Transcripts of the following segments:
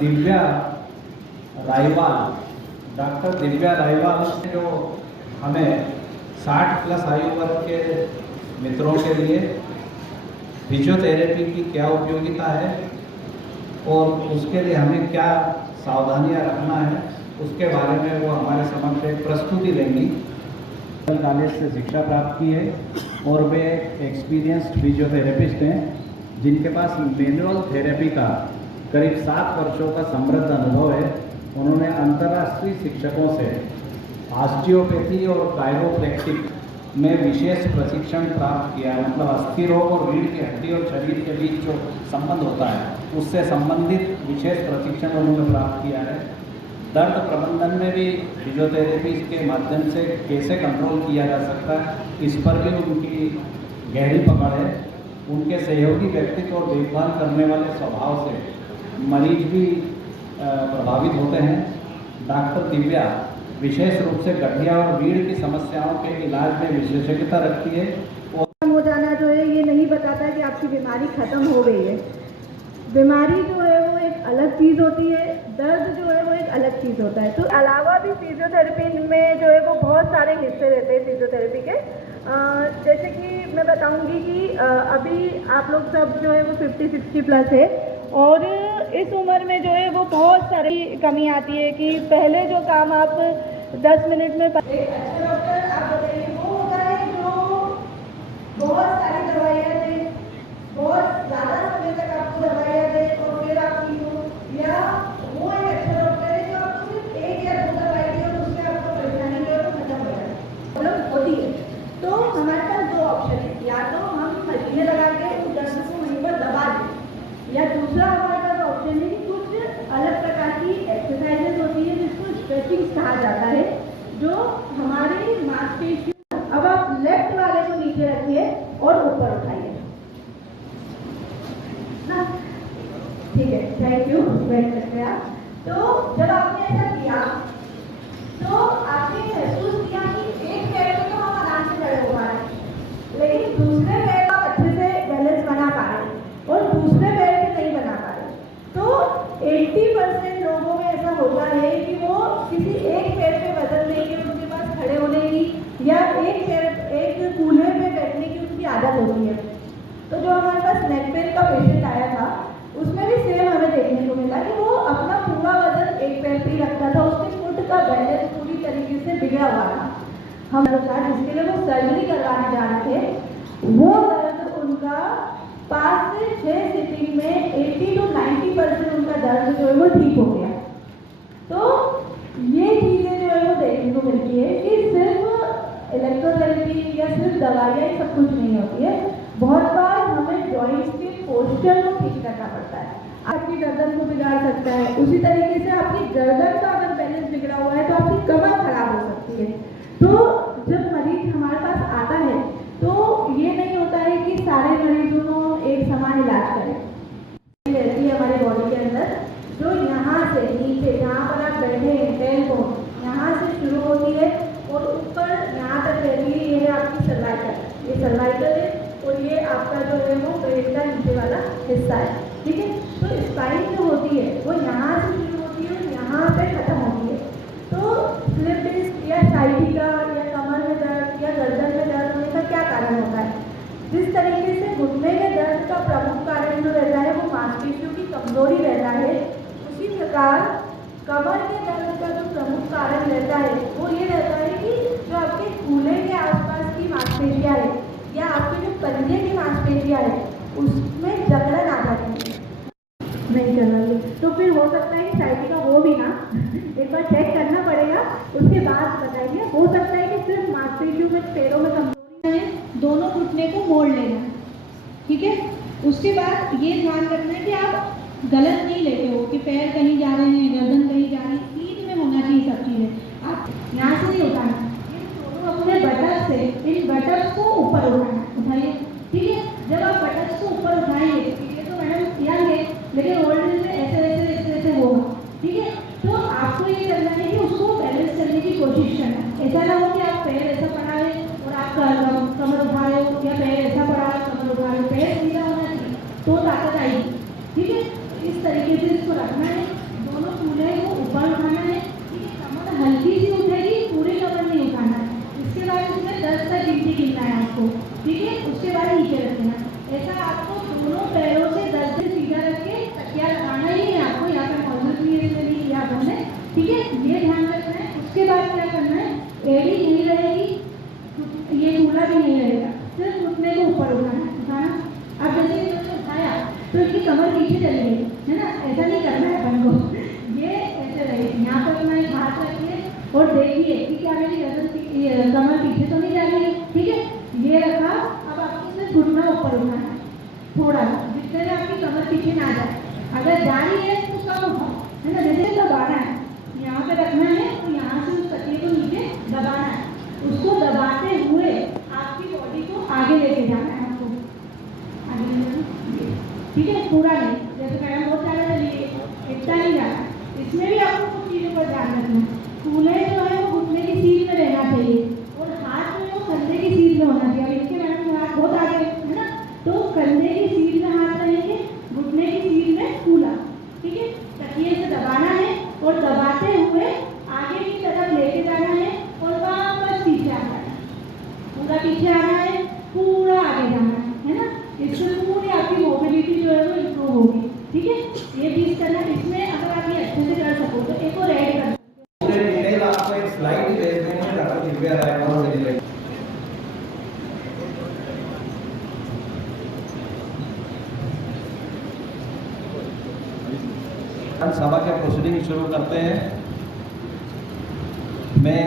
दिव्या रायवाल जो हमें 60 प्लस आयु वर्ग के मित्रों के लिए फिजियोथेरेपी की क्या उपयोगिता है और उसके लिए हमें क्या सावधानियां रखना है, उसके बारे में वो हमारे समक्ष एक प्रस्तुति लेंगी। कॉलेज से शिक्षा प्राप्त की है और वे एक्सपीरियंस्ड फिजियोथेरेपिस्ट हैं जिनके पास मैनुअल थेरेपी का करीब 7 वर्षों का समृद्ध अनुभव है। उन्होंने अंतर्राष्ट्रीय शिक्षकों से ऑस्टियोपैथी और कायरोप्रैक्टिक में विशेष प्रशिक्षण प्राप्त किया है। मतलब अस्थि रोग और रीढ़ की हड्डी और शरीर के बीच जो संबंध होता है उससे संबंधित विशेष प्रशिक्षण उन्होंने प्राप्त किया है। दर्द प्रबंधन में भी फिजियोथेरेपी के माध्यम से कैसे कंट्रोल किया जा सकता है, इस पर भी उनकी गहरी पकड़ है। उनके सहयोगी व्यक्तित्व और देखभाल करने वाले स्वभाव से मरीज भी प्रभावित होते हैं। डॉक्टर दिव्या विशेष रूप से गठिया और रीढ़ की समस्याओं के इलाज में विशेषज्ञता रखती है। और हो जाना जो है ये नहीं बताता कि आपकी बीमारी खत्म हो गई है। बीमारी जो है वो एक अलग चीज़ होती है, दर्द जो है वो एक अलग चीज़ होता है। तो अलावा भी फिजियोथेरेपी में जो है वो बहुत सारे हिस्से रहते हैं फिजियोथेरेपी के। जैसे कि मैं बताऊंगी कि अभी आप लोग सब जो है वो 50-60 प्लस है और इस उम्र में जो है वो बहुत सारी कमी आती है कि पहले जो काम आप 10 मिनट में डॉक्टर आप बताइए वो होता है जो बहुत सारी दवाइयाँ दें, बहुत ज़्यादा समय तक आपको दवाइयाँ दें और फिर आप ठीक हो, या वो एक अच्छा डॉक्टर है जो आपको सिर्फ 1 या 2 दवाई दी और उससे आपको परेशानी की और खत्म हो जाए प्रॉब्लम होती है। तो हमारे पास 2 ऑप्शन है, या तो हम मशीनें लगा के उस दर्द को वहीं पर दबा दें, या दूसरा हमारे पास ऑप्शन है कि कुछ अलग प्रकार की एक्सरसाइजेज होती है जिसको स्ट्रेचिंग कहा जाता है, जो हमारी मांसपेशियों। अब आप लेफ्ट वाले को नीचे रखिए और ऊपर उठाइए ना, ठीक है, थैंक यू, बैठ सकते हैं आप। तो जब आपने ऐसा किया तो आपने महसूस किया कि एक पैर में तो हम आराम से खड़े हो पा रहे हैं, लेकिन दूसरे पैर आप अच्छे से बैलेंस बना पा रहे हैं और दूसरे पैर पे नहीं बना पा रहे। तो 80% लोगों में ऐसा होता है कि वो किसी एक पैर पे वजन लेके उनके पास खड़े होने की या एक कूल्हे पे बैठने की उनकी आदत होती है। तो जो हमारे पास नेक पेन का पेशेंट आया था उसमें भी सेम हमें देखने को मिला कि वो अपना पूरा वजन एक पैर पे ही रखता था, उसके फुट का बैलेंस पूरी तरीके से बिगड़ा हुआ था। हम जिसके लिए वो सर्जरी करवाने जा रहे थे, वो दर्द उनका 5 से 6 सिटिंग में 80 to 90% उनका दर्द जो है वो ठीक हो गया। तो ये चीज़ें जो है वो देखने को मिलती है कि सिर्फ इलेक्ट्रोथेरेपी या सिर्फ दवाइयाँ ही सब कुछ नहीं होती है। बहुत बार हमें जॉइंट्स के पोस्चर को ठीक करना पड़ता है। आपकी गर्दन को बिगाड़ सकता है, उसी तरीके से आपकी गर्दन का अगर बैलेंस बिगड़ा हुआ है तो आपकी कमर खराब हो सकती है। तो जब मरीज हमारे पास आता है तो ये नहीं होता है कि सारे मरीजों को एक समान इलाज करें। रहती है हमारी बॉडी के अंदर जो यहाँ से नीचे जहाँ पर आप बैठे हैं पैर को यहाँ से शुरू होती है और ऊपर यहाँ तक रहती है। ये है आपकी सर्वाइकल, ये सर्वाइकल है और ये आपका जो है वो ब्रेन का नीचे वाला हिस्सा है, ठीक है। तो स्पाइन जो होती है वो यहाँ से शुरू होती है और यहाँ पे खत्म होती है। तो स्लिप डिस्क या साइटिका या कमर में दर्द या गर्दन में दर्द होने का क्या कारण होता है? जिस तरीके से घुटने में दर्द का प्रमुख कारण जो रहता है वो मांसपेशियों की कमजोरी रहता है, उसी प्रकार कमर के दर्द का जो प्रमुख कारण रहता है वो ये रहता है कि जो आपके कूल्हे के आसपास की मांसपेशियाँ है या आपके जो पंजे की मांसपेशियाँ है उसमें जकड़न आ जाती है। नहीं चला तो फिर हो सकता है कि साइटिका हो भी ना, एक बार चेक करना पड़ेगा, उसके बाद बताइए। हो सकता है कि सिर्फ मांसपेशियों में पैरों में कमजोरी है, दोनों घुटने को मोड़ लेना, ठीक है। उसके बाद ये ध्यान रखना है कि आप गलत नहीं लेते हो कि पैर कहीं जा रहे हैं, गर्दन कहीं जा रही है, सीध में होना चाहिए सब चीज़ें। आप यहाँ से नहीं उठाना, अपने बटक से इन बटक्स को ऊपर उठाइए, ठीक है। जब आप बटक्स को ऊपर उठाएंगे, ये तो मैडम किया है लेकिन ओल्ड एज में ऐसे होगा, ठीक है। तो आपको ये करना है कि उसको बैलेंस करने की कोशिश करना। ऐसा ना हो कि आप पैर ऐसा पड़ा है और आप कमर उठा रहे हो, या पैर ऐसा पड़ा है कमर उठा रहे हो, पैर सीधा होना चाहिए तो ताकत आएगी, ठीक है। इस तरीके से इसको रखना है। बाद नीचे रखना। ऐसा आपको दोनों पैरों से 10 दिन सीधा रख के तकिया लगाना ही है आपको, यहाँ पे मौजूद भी लिया हमने, ठीक है, ये ध्यान रखना है। उसके बाद क्या करना है, एड़ी नहीं रहेगी, ये कूला भी नहीं रहेगा, सिर्फ घुटने को ऊपर उठाना। अब जैसे इन्होंने उठाया तो इसकी कमर पीछे चली गई है ना, ऐसा नहीं करना है अपन को, ये ऐसे रहेगी। यहाँ पर अपना एक हाथ रखिए और देखिए कि क्या मेरी कमर पीछे तो नहीं जा रही है, ठीक है, ये रखा। अब आपको सिर्फ घुटना ऊपर उठाना है थोड़ा सा, जिससे आपकी कमर पीछे ना जाए। अगर जा रही है तो कम उठाओ, है ना, जैसे दबाना है, यहाँ पे रखना है तो यहाँ से उस तकिए को नीचे दबाना है, उसको दबाते हुए आपकी बॉडी को आगे लेके जाना है आपको, आगे ले जाना, ठीक है, पूरा नहीं, जैसे मैडम बहुत ज़्यादा चलिए इतना नहीं जाना। इसमें भी आपको कुछ चीज़ों पर ध्यान रखना है। कूल्हे जो है वो घुटने की सीध में रहना चाहिए और हाथ जो है वो कंधे की सीध में होना चाहिए। अब इसके मैडम के हाथ बहुत आगे है ना, तो कंधे की सीध में हाथ रहेंगे, घुटने की सीध में कूला, ठीक है, तकिए से दबाना है और दबाते हुए आगे की तरफ लेके जाना है और वापस पीछे आना है, पूरा पीछे आना है, पूरा आगे जाना है ना, इससे पूरी आपकी मोबिलिटी जो है वो इम्प्रूव होगी, ठीक है, ये चीज़ करना। इसमें अगर आप ये अच्छे से कर सको तो एक और ऐड कर पूरे डिटेल आपको एक स्लाइड ही भेज देंगे डॉक्टर दिव्या राय और से। सभा के प्रोसीडिंग शुरू करते हैं। मैं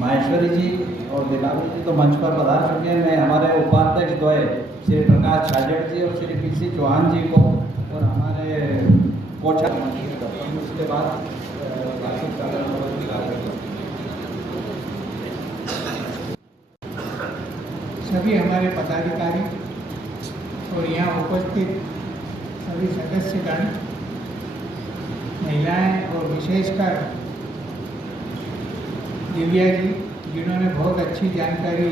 माहेश्वरी जी और दिलावर जी तो मंच पर पधार चुके हैं। मैं हमारे उपाध्यक्ष द्वय श्री प्रकाश छाजेड़ जी और श्री पीसी चौहान जी को और हमारे कोच उसके बाद सभी हमारे पदाधिकारी और यहाँ उपस्थित सभी सदस्यगण, महिलाएं और विशेषकर दिव्या जी, जिन्होंने बहुत अच्छी जानकारी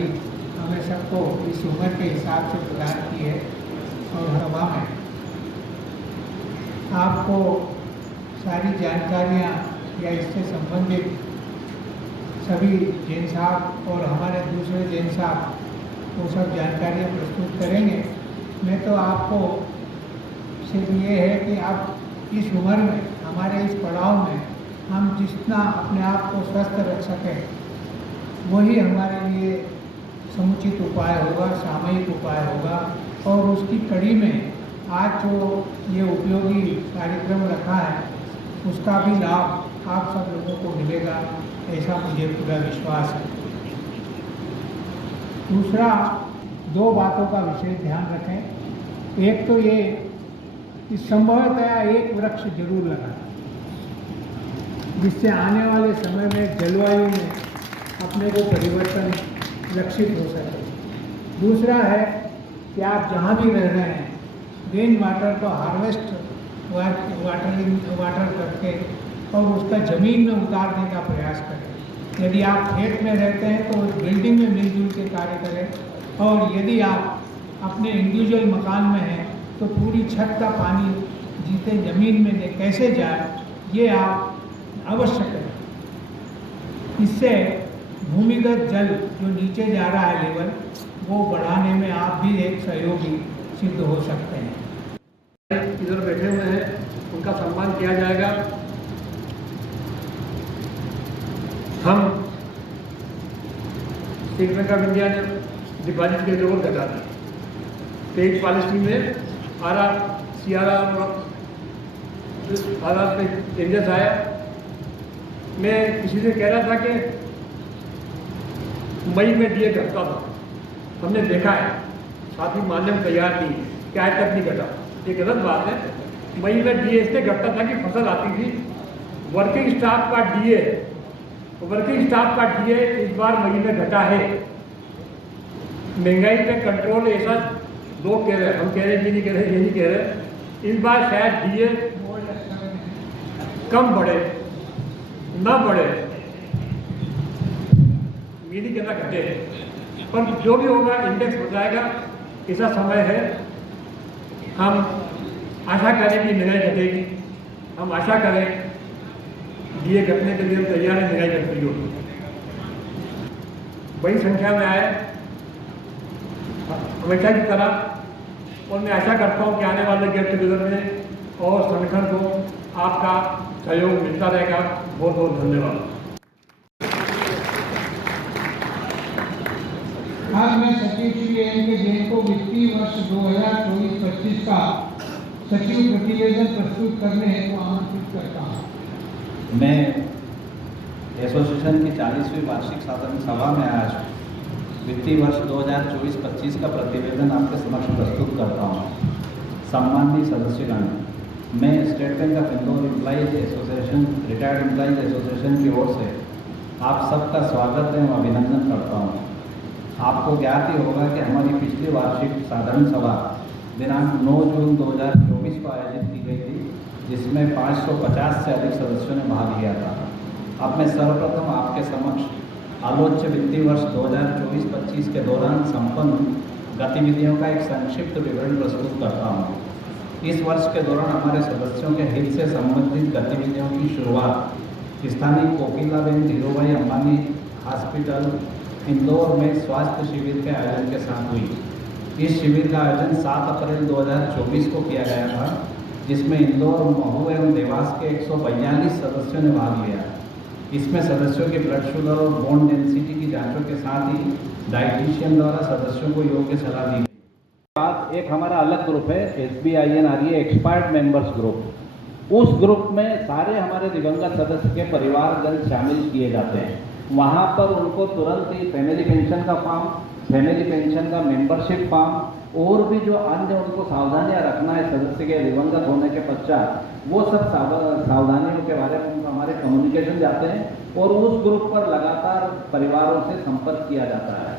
हमें सबको इस उम्र के हिसाब से प्रदान की है, और हवा में आपको सारी जानकारियाँ या इससे संबंधित सभी जैन साहब और हमारे दूसरे जैन साहब वो सब जानकारियाँ प्रस्तुत करेंगे। मैं तो आपको सिर्फ ये है कि आप इस उम्र में, हमारे इस पड़ाव में हम जितना अपने आप को स्वस्थ रख सकें वही हमारे लिए समुचित उपाय होगा, सामयिक उपाय होगा। और उसकी कड़ी में आज जो ये उपयोगी कार्यक्रम रखा है उसका भी लाभ आप सब लोगों को मिलेगा, ऐसा मुझे पूरा विश्वास है। दूसरा, दो बातों का विशेष ध्यान रखें। एक तो ये कि संभवतः एक वृक्ष जरूर लगाएं, जिससे आने वाले समय में जलवायु में अपने को परिवर्तन लक्षित हो सके। दूसरा है कि आप जहाँ भी रह रहे हैं रेन वाटर को हार्वेस्ट वाटर करके और उसका ज़मीन में उतारने का प्रयास करें। यदि आप खेत में रहते हैं तो उस बिल्डिंग में मिलजुल के कार्य करें, और यदि आप अपने इंडिविजुअल मकान में हैं तो पूरी छत का पानी जिसे ज़मीन में कैसे जाए ये आप अवश्य करें। इससे भूमिगत जल जो नीचे जा रहा है लेवल, वो बढ़ाने में आप भी एक सहयोगी सिद्ध हो सकते हैं। इधर बैठे हुए हैं, उनका सम्मान किया जाएगा। हम सिख बैंक ऑफ इंडिया ने डिपॉजिट के लोग घटा दी। 23 पॉलिसी में CRR पे चेंजेस आया। मैं किसी से कह रहा था कि मई में DA घटता था, हमने देखा है, साथ ही माध्यम तैयार की कि आज तक नहीं घटा। ये गलत बात है। मई में DA इसलिए घटता था कि फसल आती थी। वर्किंग स्टाफ का DA इस बार मई में घटा है। महंगाई पे कंट्रोल ऐसा लोग कह रहे हैं, हम कह रहे हैं ये नहीं कह रहे, ये नहीं कह रहे। इस बार शायद DA कम बढ़े ना बढ़े, ये नहीं कहना घटे, पर जो भी होगा इंडेक्स बताएगा। ऐसा समय है, हम आशा करें कि महंगाई घटेगी। हम आशा करें DA घटने के लिए हम तैयार हैं, महंगाई घटती होगी। बड़ी संख्या में आए हमेशा की तरह, और मैं आशा करता हूँ कि आने वाले गेट टुगेदर में और संगठन को आपका सहयोग मिलता रहेगा। बहुत बहुत धन्यवाद। आज मैं सचिव श्री एन के जैन को वित्तीय वर्ष 2024-25 का सचिव प्रतिवेदन प्रस्तुत करने हेतु आमंत्रित करता हूँ। मैं एसोसिएशन की 40वीं वार्षिक साधारण सभा में आज वित्तीय वर्ष 2024-25 का प्रतिवेदन आपके समक्ष प्रस्तुत करता हूँ। सम्माननीय सदस्यगण, मैं state bank of Indore employees association, retired employees association की ओर से आप सबका स्वागत एवं अभिनंदन करता हूँ। आपको ज्ञात ही होगा कि हमारी पिछली वार्षिक साधारण सभा दिनांक 9 जून 2024 को आयोजित की गई थी, जिसमें 550 से अधिक सदस्यों ने भाग लिया था। अब मैं सर्वप्रथम आपके समक्ष आलोच्य वित्तीय वर्ष 2024-25 के दौरान संपन्न गतिविधियों का एक संक्षिप्त विवरण प्रस्तुत करता हूँ। इस वर्ष के दौरान हमारे सदस्यों के हित से संबंधित गतिविधियों की शुरुआत स्थानीय कोकिलाबेन धीरूभाई अंबानी हॉस्पिटल इंदौर में स्वास्थ्य शिविर के आयोजन के साथ हुई। इस शिविर का आयोजन 7 अप्रैल 2024 को किया गया था, जिसमें इंदौर, महू एवं देवास के 142 सदस्यों ने भाग लिया। इसमें सदस्यों की ब्लड शुगर और बोन डेंसिटी की जांचों के साथ ही डाइटिशियन द्वारा सदस्यों को योग्य सलाह दी गई। बाद एक हमारा अलग ग्रुप है SBINRE एक्सपर्ट मेंबर्स ग्रुप। उस ग्रुप में सारे हमारे दिवंगत सदस्य के परिवारजन शामिल किए जाते हैं। वहाँ पर उनको तुरंत ही फैमिली पेंशन का फॉर्म, फैमिली पेंशन का मेंबरशिप फॉर्म और भी जो अन्य उनको सावधानियां रखना है सदस्य के दिवंगत होने के पश्चात, वो सब सावधानियों के बारे में हमारे कम्युनिकेशन जाते हैं और उस ग्रुप पर लगातार परिवारों से संपर्क किया जाता है।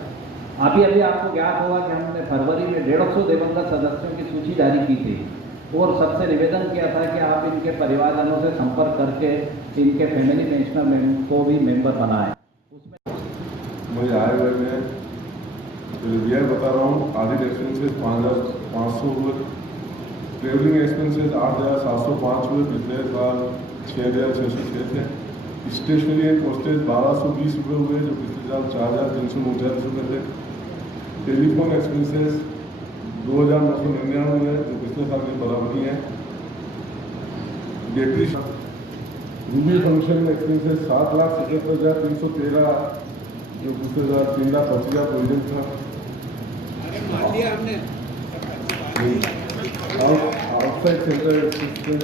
अभी आपको ज्ञात होगा कि हमने फरवरी में 150 दिवंगत सदस्यों की सूची जारी की थी और सबसे निवेदन किया था कि आप इनके परिवारजनों से संपर्क करके इनके फैमिली पेंशनर को भी मेंबर बनाएं। मुझे आए हुए में रिव्यू बता रहा हूँ। ऑडिट एक्सपेंसेस 5,500 हुए, ट्रेवलिंग एक्सपेंसेस 8,705 हुए, पिछले साल 6,606 थे। स्टेशनरी एंड पोस्टेज 1,220 रुपये हुए, जो पिछले साल 4,339 रुपये थे। टेलीफोन एक्सपेंसेस 2,999 हुए, जो पिछले साल की बराबरी है। रिव्यू फंक्शन एक्सपेंसेस 7,77,313, जो पिछले साल 3,25,000 प्रोविजन था। आउटसाइड सेंटर एक्सपेंसेस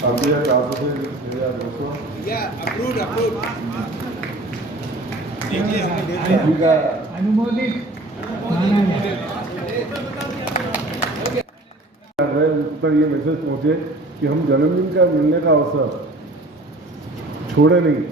7,400 से 6,200। अनुमोदित उन पर ये मैसेज पहुंचे कि हम जन्मदिन का मिलने का अवसर छोड़े नहीं।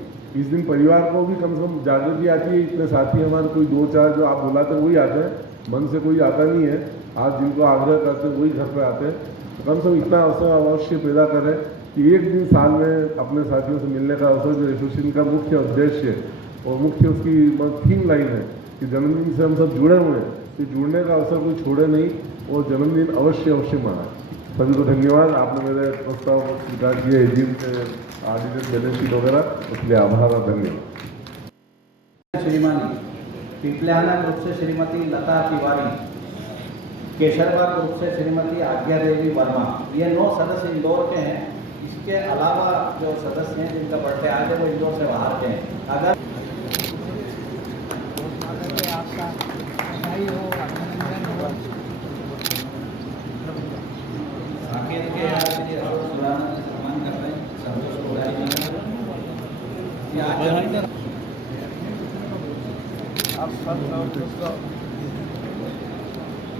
इस दिन परिवार को भी कम से कम जागृति आती है। इतने साथी हमारे कोई 2-4 जो आप बुलाते हैं वही आते हैं, मन से कोई आता नहीं है। आज जिनको आग्रह करते हैं वही घर पे आते हैं। तो कम से कम इतना अवसर अवश्य पैदा करें कि एक दिन साल में अपने साथियों से मिलने का अवसर, जो एसोसिएशन का मुख्य उद्देश्य और मुख्य उसकी थीम लाइन है कि जन्मदिन से हम सब जुड़े हुए हैं, तो जुड़ने का अवसर कोई छोड़े नहीं और जन्मदिन अवश्य मनाए। सभी को धन्यवाद। आपने मेरे प्रस्ताव को स्वीकार किए, जिन ऑडिटेड बैलेंस शीट वगैरह, उसके लिए आभार और धन्यवाद। श्रीमानी पिपल्याना ग्रुप से श्रीमती लता तिवारी, केशरबाग ग्रुप से श्रीमती आज्ञा देवी वर्मा, ये 9 सदस्य इंदौर के हैं। इसके अलावा जो सदस्य हैं जिनका बर्थडे आज है वो इंदौर से बाहर के हैं। अगर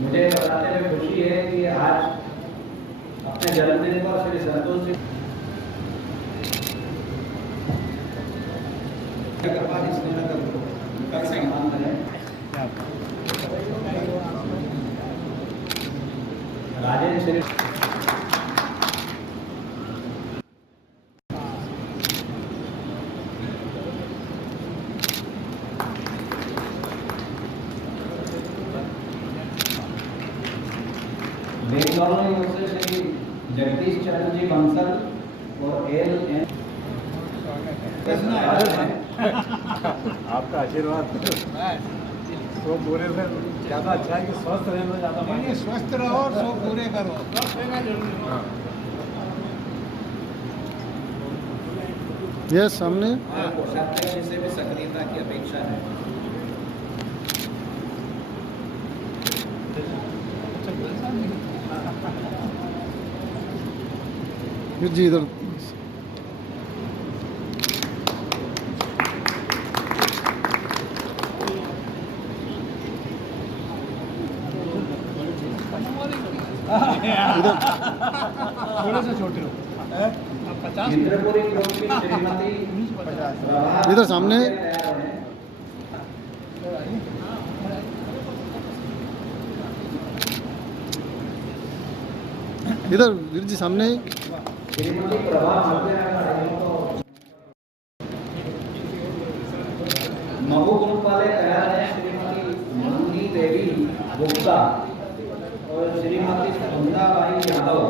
मुझे बताते हुए खुशी है कि आज अपने जन्मदिन पर श्री संतोष जी राजेंद्र श्री बेंगलुरु से श्री जगदीश चंद्र जी बंसल और LN आपका आशीर्वाद तो पूरे से ज़्यादा अच्छा है कि स्वस्थ रहना ज़्यादा नहीं, स्वस्थ रहो और सो पूरे करो। ये सामने कोषाध्यक्ष से भी सक्रियता की अपेक्षा है। वीर जी इधर थोड़े से छोटे हो। इंद्रपुरी ग्रुप की श्रीमती प्रभा इधर सामने। तैयार हैं। इधर वीर जी सामने। श्रीमती प्रभा महू ग्रुप वाले तैयार हैं। श्रीमती मंगी देवी गुप्ता और श्रीमती सुंदराबाई यादव।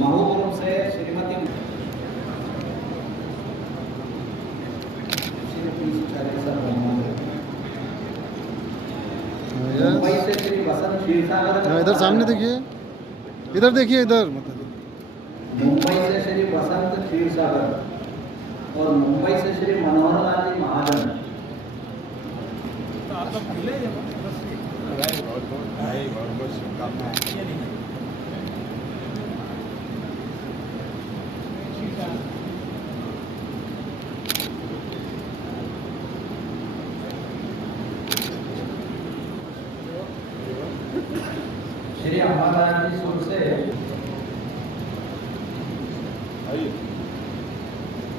महू ग्रुप से श्रीमती मुंबई से श्री वसंत क्षीरसागर। हाँ, इधर सामने देखिए, इधर देखिए, इधर मतलब मुंबई से श्री वसंत क्षीरसागर और मुंबई से श्री मनोहर लाल जी महाजन। श्री अम्बादास जी सुर से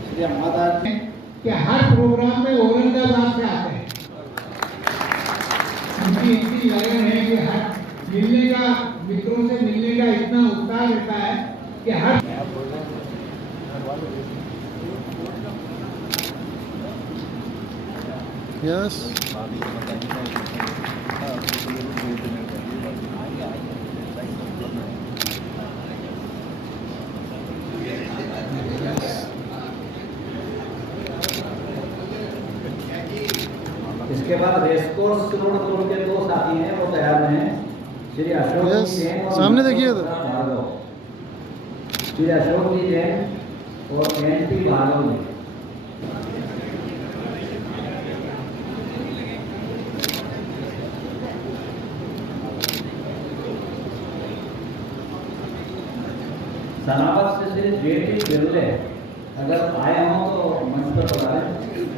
श्री अम्बादास जी कि हर प्रोग्राम में औरंगाबाद से आते हैं। उनकी इतनी लगन है कि हर मिलने का, मित्रों से मिलने का इतना उत्साह रहता है कि हर यस इसके बाद रेसकोर्स रोड ग्रुप के दो साथी हैं, वो तैयार हैं। श्री अशोक Yes, जी जैन और सामने देखिए इधर। भार्गव। श्री अशोक जी जैन और एन.टी. भार्गव जी। सनावत से श्री जे.टी. बिरले अगर आए हों तो मंच पर पधारें।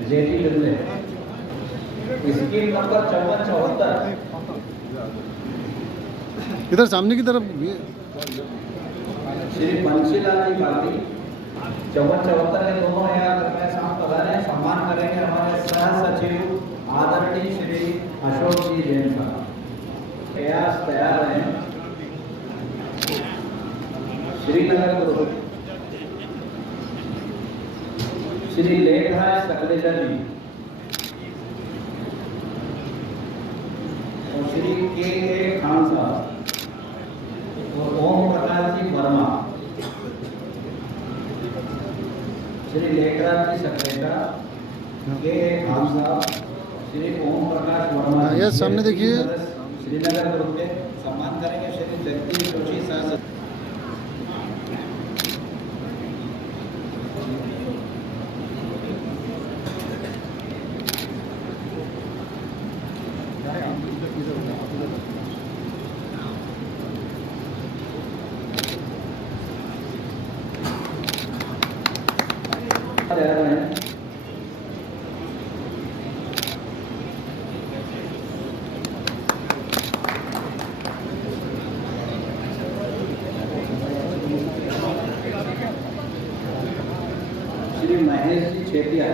जे.टी. बिरले स्कीम नंबर 5474। इधर सामने की तरफ ये श्री बंशीलाल जी बाली 5474 के दोनों यहाँ कृपया साथ पधारें। सम्मान करेंगे हमारे सह सचिव आदरणीय श्री अशोक जी जैन साहब। प्रयास तैयार हैं। श्रीनगर ग्रुप श्री लेखराज सकलेचा जी और श्री के खान साहब और ओम प्रकाश जी वर्मा। श्री लेखराज जी सकलेचा, के खान साहब, श्री ओम प्रकाश वर्मा। हाँ, ये सामने देखिए। श्रीनगर ग्रुप के सम्मान करेंगे श्री जगदीश जोशी साहब। तैयार हैं। श्री महेश जी छेटिया।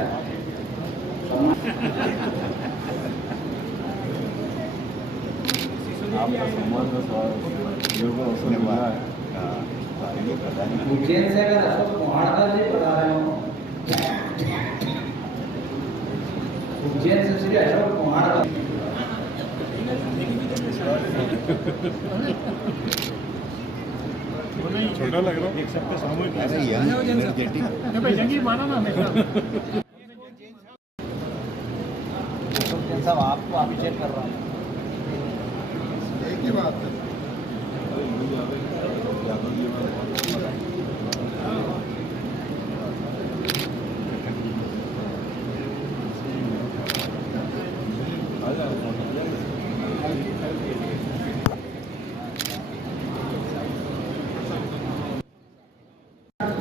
आपका सम्मान का अवसर मिला है। उज्जैन से अगर अशोक मोहाड़कर जी बता रहे हो, उज्जैन से श्री अशोक मोहाड़कर। छोटा लग रहा है। एक सबके सामूहिक अरे यार एनर्जेटिक भाई जंगी माना ना हमेशा। अशोक जैन साहब आपको अभी चेक कर रहा हूँ। एक ही बात है।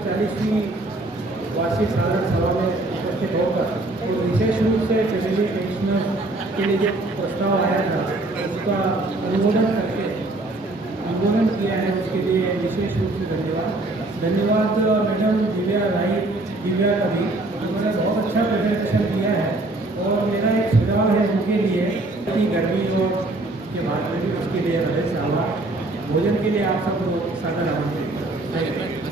चालीसवीं वार्षिक साधारण सभा में उपस्थित होकर और विशेष रूप से फैमिली पेंशनर के लिए जो प्रस्ताव आया था उसका अनुमोदन किया है, उसके लिए विशेष रूप से धन्यवाद मैडम दिव्या का भी, उन्होंने बहुत अच्छा प्रेजेंटेशन किया है। और मेरा एक सुझाव है उनके लिए कि गर्मी और के बाद में भी उसके लिए हृदय से आभार। भोजन के लिए आप सबको सादर आमंत्रित। Thank you.